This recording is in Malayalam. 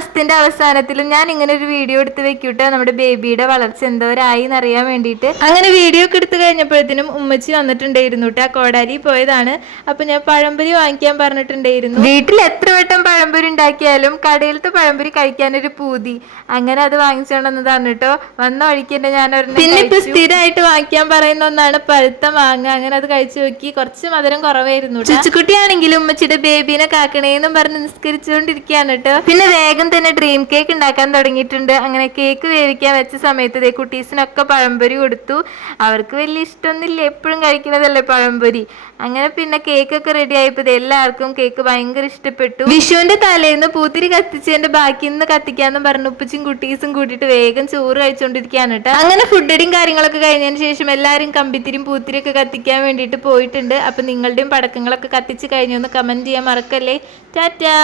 മാസത്തിന്റെ അവസാനത്തിലും ഞാൻ ഇങ്ങനെ ഒരു വീഡിയോ എടുത്ത് വെക്കൂട്ടെ, നമ്മുടെ ബേബിയുടെ വളർച്ച എന്തോരായി എന്നറിയാൻ വേണ്ടിയിട്ട്. അങ്ങനെ വീഡിയോ ഒക്കെ എടുത്ത് കഴിഞ്ഞപ്പോഴത്തേനും ഉമ്മച്ചി വന്നിട്ടുണ്ടായിരുന്നു കേട്ടോ. കോടാലി പോയതാണ്. അപ്പൊ ഞാൻ പഴംപൊരി വാങ്ങിക്കാൻ പറഞ്ഞിട്ടുണ്ടായിരുന്നു. വീട്ടിൽ എത്ര വട്ടം പഴംപൊരി ഉണ്ടാക്കിയാലും കടയിലത്തെ പഴംപൊരി കഴിക്കാനൊരു പൂതി. അങ്ങനെ അത് വാങ്ങിച്ചോണ്ടെന്നതാണ് കേട്ടോ. വന്ന വഴിക്ക് തന്നെ ഞാൻ പിന്നെ ഇപ്പൊ സ്ഥിരമായിട്ട് വാങ്ങിക്കാൻ പറയുന്ന ഒന്നാണ് പഴുത്ത മാങ്ങ. അങ്ങനെ അത് കഴിച്ചു നോക്കി. കുറച്ച് മധുരം കുറവായിരുന്നു. ചുച്ചുക്കുട്ടിയാണെങ്കിലും ഉമ്മച്ചിയുടെ ബേബീനെ കാക്കണേന്നും പറഞ്ഞ് നിസ്കരിച്ചുകൊണ്ടിരിക്കുകയാണ് കേട്ടോ. പിന്നെ വേഗം തന്നെ ഡ്രീം കേക്ക് ഉണ്ടാക്കാൻ തുടങ്ങിയിട്ടുണ്ട്. അങ്ങനെ കേക്ക് വേവിക്കാൻ വെച്ച സമയത്ത് കുട്ടീസിനൊക്കെ പഴംപൊരി കൊടുത്തു. അവർക്ക് വലിയ ഇഷ്ടമൊന്നുമില്ല, എപ്പോഴും കഴിക്കുന്നതല്ലേ പഴംപൊരി. അങ്ങനെ പിന്നെ കേക്കൊക്കെ റെഡി ആയപ്പോൾ എല്ലാവർക്കും കേക്ക് ഭയങ്കര ഇഷ്ടപ്പെട്ടു. വിഷുവിന്റെ തലേന്ന് പൂത്തിരി കത്തിച്ചതിന്റെ ബാക്കി ഇന്ന് കത്തിക്കാന്നും പറഞ്ഞു ഉപ്പച്ചും കുട്ടീസും കൂട്ടിയിട്ട് വേഗം ചോറ് കഴിച്ചുകൊണ്ടിരിക്കുകയാണ് കേട്ടോ. അങ്ങനെ ഫുഡടിയും കാര്യങ്ങളൊക്കെ കഴിഞ്ഞതിന് ശേഷം എല്ലാവരും കമ്പിത്തിരിയും പൂത്തിരിയൊക്കെ കത്തിക്കാൻ വേണ്ടിയിട്ട് പോയിട്ടുണ്ട്. അപ്പൊ നിങ്ങളുടെയും പടക്കങ്ങളൊക്കെ കത്തിച്ച് കഴിഞ്ഞു എന്ന് കമന്റ് ചെയ്യാൻ മറക്കല്ലേ. ടാറ്റാ.